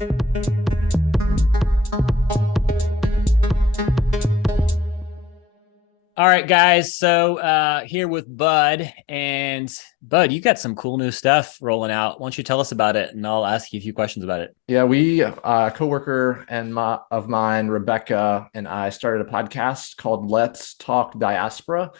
All right, guys. So here with Bud, and Bud, you got some cool new stuff rolling out. Why don't you tell us about it, and I'll ask you a few questions about it. Yeah, we a coworker of mine, Rebecca, and I started a podcast called Let's Talk Diaspora.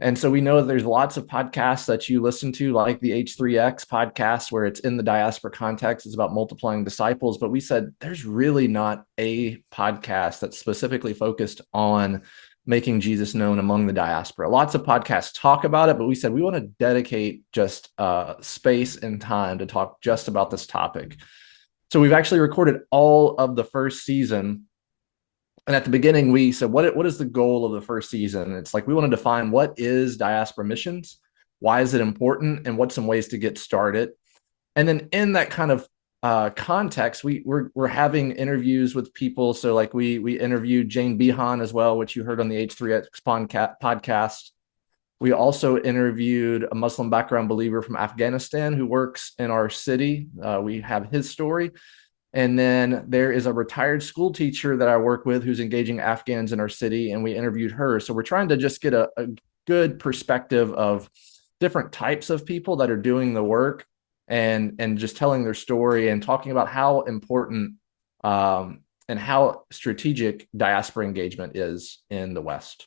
And so we know that there's lots of podcasts that you listen to, like the H3X podcast, where it's in the diaspora context. It's about multiplying disciples. But we said there's really not a podcast that's specifically focused on making Jesus known among the diaspora. Lots of podcasts talk about it, but we said we want to dedicate just space and time to talk just about this topic. So we've actually recorded all of the first season. And at the beginning, we said, what is the goal of the first season? And it's like, we want to define what is diaspora missions, why is it important, and what's some ways to get started. And then in that kind of context, we're having interviews with people. So like we interviewed Jane Behan as well, which you heard on the H3X podcast. We also interviewed a Muslim background believer from Afghanistan who works in our city. We have his story. And then there is a retired school teacher that I work with who's engaging Afghans in our city, and we interviewed her. So we're trying to just get a good perspective of different types of people that are doing the work and just telling their story and talking about how important and how strategic diaspora engagement is in the West.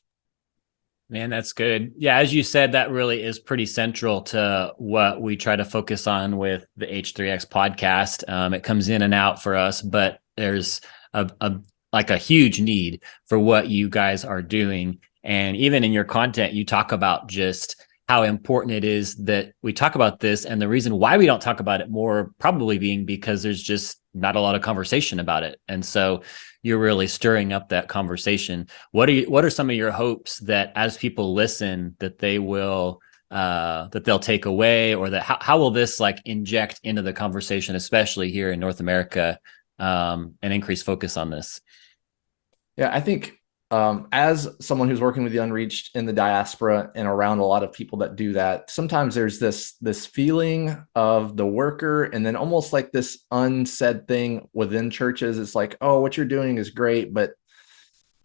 Man, that's good. Yeah, as you said, that really is pretty central to what we try to focus on with the H3X podcast. It comes in and out for us, but there's a huge need for what you guys are doing. And even in your content, you talk about just how important it is that we talk about this, and the reason why we don't talk about it more probably being because there's just not a lot of conversation about it. And so you're really stirring up that conversation. What are some of your hopes that as people listen, that they will that they'll take away, or that how will this like inject into the conversation, especially here in North America, and increase focus on this? Yeah, I think as someone who's working with the unreached in the diaspora and around a lot of people that do that, sometimes there's this feeling of the worker, and then almost like this unsaid thing within churches. It's like, oh, what you're doing is great, but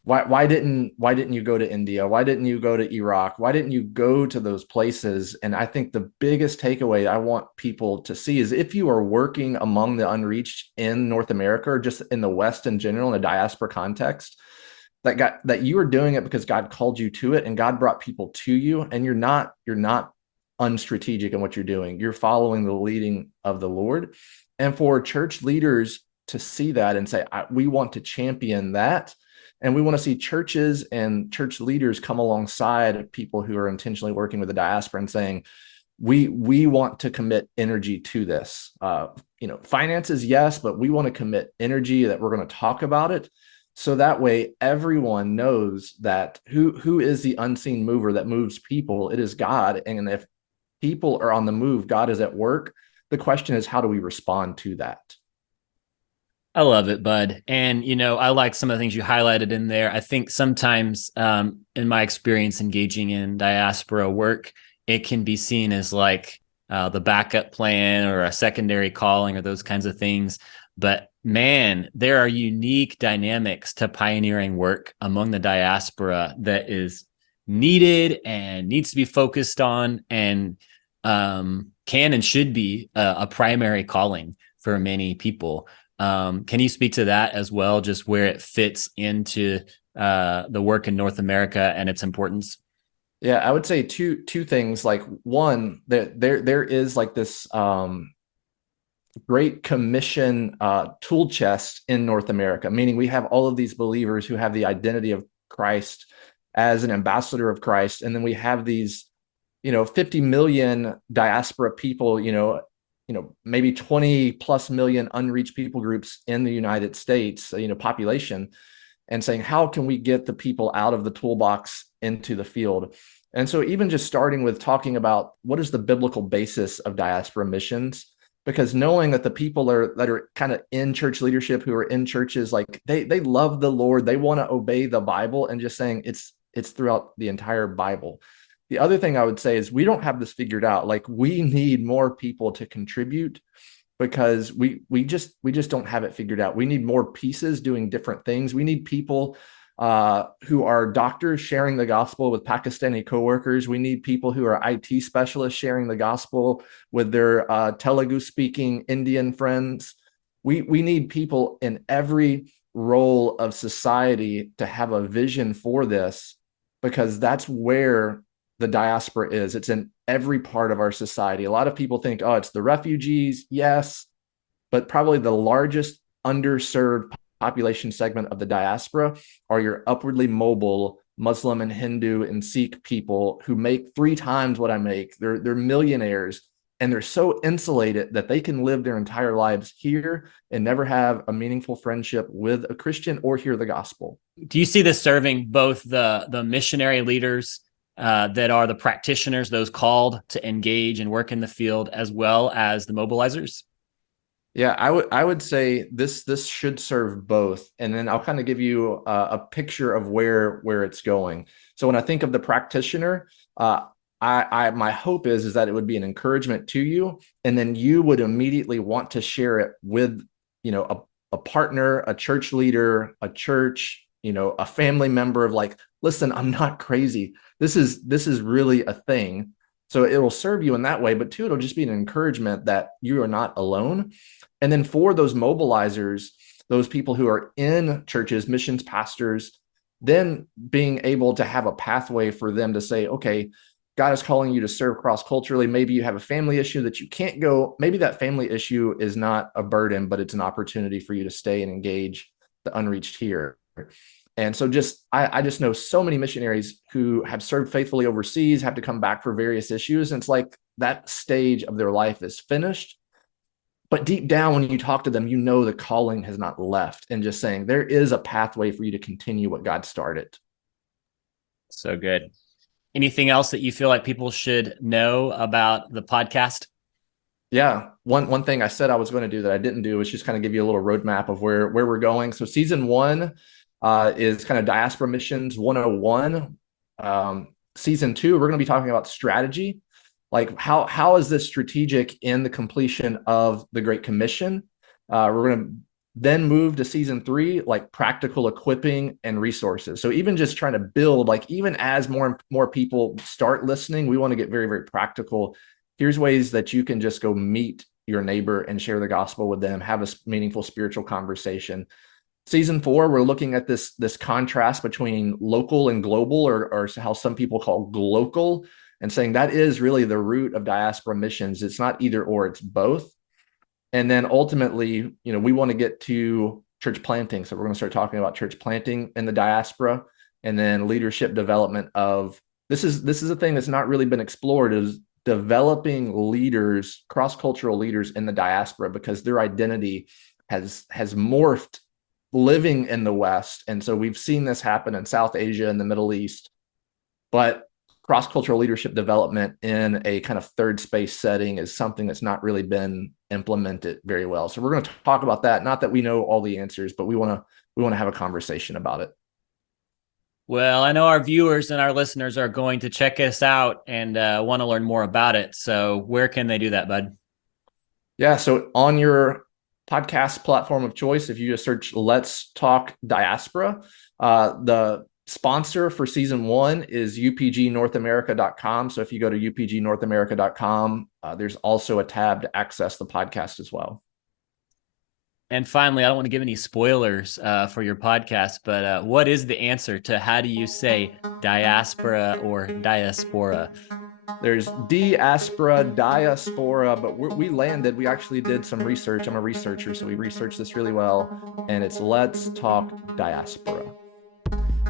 why didn't you go to India? Why didn't you go to Iraq? Why didn't you go to those places? And I think the biggest takeaway I want people to see is, if you are working among the unreached in North America, or just in the West in general, in a diaspora context, that you are doing it because God called you to it, and God brought people to you, and you're not unstrategic in what you're doing. You're following the leading of the Lord. And for church leaders to see that and say, we want to champion that, and we want to see churches and church leaders come alongside people who are intentionally working with the diaspora and saying, we want to commit energy to this. Finances, yes, but we want to commit energy, that we're going to talk about it. So that way everyone knows that who is the unseen mover that moves people. It is God. And if people are on the move, God is at work. The question is, how do we respond to that? I love it, Bud. And, I like some of the things you highlighted in there. I think sometimes in my experience engaging in diaspora work, it can be seen as like the backup plan or a secondary calling or those kinds of things. But man, there are unique dynamics to pioneering work among the diaspora that is needed and needs to be focused on, and can and should be a primary calling for many people. Can you speak to that as well, just where it fits into the work in North America and its importance? Yeah, I would say two things. Like, one, that there is like this Great Commission tool chest in North America, meaning we have all of these believers who have the identity of Christ as an ambassador of Christ. And then we have these, 50 million diaspora people, maybe 20 plus million unreached people groups in the United States, population, and saying, how can we get the people out of the toolbox into the field? And so even just starting with talking about what is the biblical basis of diaspora missions, because knowing that the people that are kind of in church leadership, who are in churches, like they love the Lord, they want to obey the Bible, and just saying it's throughout the entire Bible. The other thing I would say is, we don't have this figured out. Like, we need more people to contribute because we just don't have it figured out. We need more pieces doing different things. We need people who are doctors sharing the gospel with Pakistani coworkers. We need people who are IT specialists sharing the gospel with their Telugu speaking Indian friends. We need people in every role of society to have a vision for this, because that's where the diaspora is. It's in every part of our society. A lot of people think, oh, it's the refugees. Yes, but probably the largest underserved population segment of the diaspora are your upwardly mobile Muslim and Hindu and Sikh people who make 3 times what I make. They're millionaires, and they're so insulated that they can live their entire lives here and never have a meaningful friendship with a Christian or hear the gospel. Do you see this serving both the missionary leaders that are the practitioners, those called to engage and work in the field, as well as the mobilizers? Yeah, I would say this should serve both, and then I'll kind of give you a picture of where it's going. So when I think of the practitioner, my hope is that it would be an encouragement to you, and then you would immediately want to share it with a partner, a church leader, a church, a family member of like, listen, I'm not crazy. This is really a thing. So it'll serve you in that way, but 2, it'll just be an encouragement that you are not alone. And then for those mobilizers, those people who are in churches, missions pastors, then being able to have a pathway for them to say, okay, God is calling you to serve cross-culturally. Maybe you have a family issue that you can't go. Maybe that family issue is not a burden, but it's an opportunity for you to stay and engage the unreached here. And so I just know so many missionaries who have served faithfully overseas, have to come back for various issues. And it's like that stage of their life is finished. But deep down, when you talk to them, the calling has not left, and just saying there is a pathway for you to continue what God started. So good. Anything else that you feel like people should know about the podcast? Yeah. One thing I said I was going to do that I didn't do was just kind of give you a little roadmap of where we're going. So season 1 is kind of Diaspora Missions 101. Season 2, we're going to be talking about strategy. Like how is this strategic in the completion of the Great Commission? We're going to then move to season 3, like practical equipping and resources. So even just trying to build, like even as more people start listening, we want to get very, very practical. Here's ways that you can just go meet your neighbor and share the gospel with them, have a meaningful spiritual conversation. Season 4, we're looking at this contrast between local and global, or how some people call glocal, and saying that is really the root of diaspora missions. It's not either or, it's both. And then ultimately, we want to get to church planting. So we're going to start talking about church planting in the diaspora, and then leadership development of this is a thing that's not really been explored, is developing leaders, cross-cultural leaders in the diaspora, because their identity has morphed living in the West. And so we've seen this happen in South Asia and the Middle East, but cross-cultural leadership development in a kind of third space setting is something that's not really been implemented very well. So we're going to talk about that. Not that we know all the answers, but we want to have a conversation about it. Well, I know our viewers and our listeners are going to check us out and want to learn more about it. So where can they do that, bud? Yeah, so on your podcast platform of choice, if you just search Let's Talk Diaspora, the sponsor for season 1 is upgnorthamerica.com. So if you go to upgnorthamerica.com, there's also a tab to access the podcast as well. And finally, I don't want to give any spoilers for your podcast, but what is the answer to how do you say diaspora or diaspora? There's diaspora, diaspora, but we actually did some research. I'm a researcher, so we researched this really well, and it's Let's Talk Diaspora.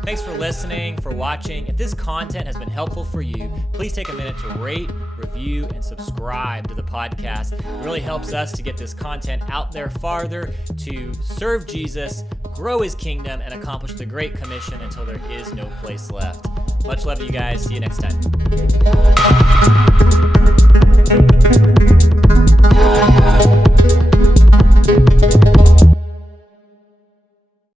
Thanks for listening, for watching. If this content has been helpful for you, please take a minute to rate, review, and subscribe to the podcast. It really helps us to get this content out there farther, to serve Jesus, grow his kingdom, and accomplish the Great Commission until there is no place left. Much love to you guys. See you next time.